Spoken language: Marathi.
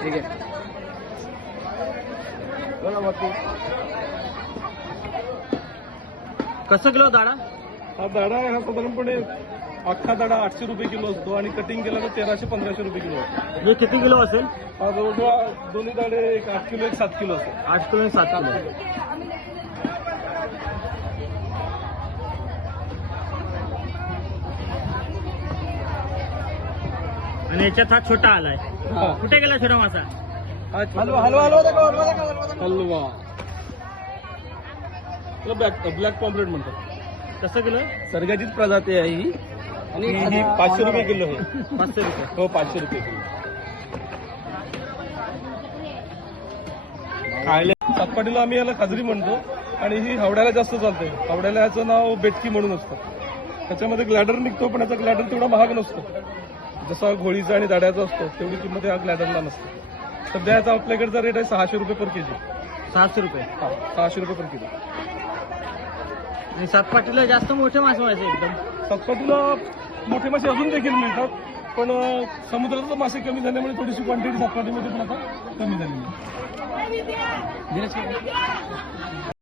ठीक आहे बोला बाकी. कसं किलो दाडा? हा दाडा आहे हा साधारणपणे अख्खा दाडा 800 रुपये किलो असतो आणि कटिंग केला तर 1300-1500 रुपये किलो असतो. हे किती किलो असेल? हा जवळजवळ दोन्ही दाडे एक 8 किलो एक 7 किलो असतो. 8 किलो आणि 7 किलो. आणि याच्यात हा छोटा आलाय. कुठे गेला छोटा मासा? हलवा हलवा हलवा हलवा ब्लॅक पॉम्पलेट म्हणतात. कसं किलो? सर्गाचीच प्रजाती आहे ही आणि ही 500 रुपये किलो आहे. 500 रुपये. हो 500 रुपये किलो. खायला सातपाटीला आम्ही याला खाजरी म्हणतो आणि ही हावड्याला जास्त चालते. हावड्याला याचं नाव बेटकी म्हणून असतं. त्याच्यामध्ये ग्लॅडर निघतो पण याचा ग्लॅडर तेवढा महाग नसतो. जसा घोळीचा आणि दाड्याचा असतो तेवढी किंमत या ग्लॅडरला नसते. सध्या याचा आपल्याकडचा रेट आहे 600 रुपये पर केजी. 600 रुपये. हा 600 रुपये पर किलो. आणि सातपाटीला जास्त मोठे मासे मिळायचे एकदम. सातपाटीला मोठे मासे अजून देखील मिळतात पण समुद्रात मासे कमी झाल्यामुळे थोडीशी क्वांटिटी सातपाटीमध्ये पण आता कमी झालेली आहे.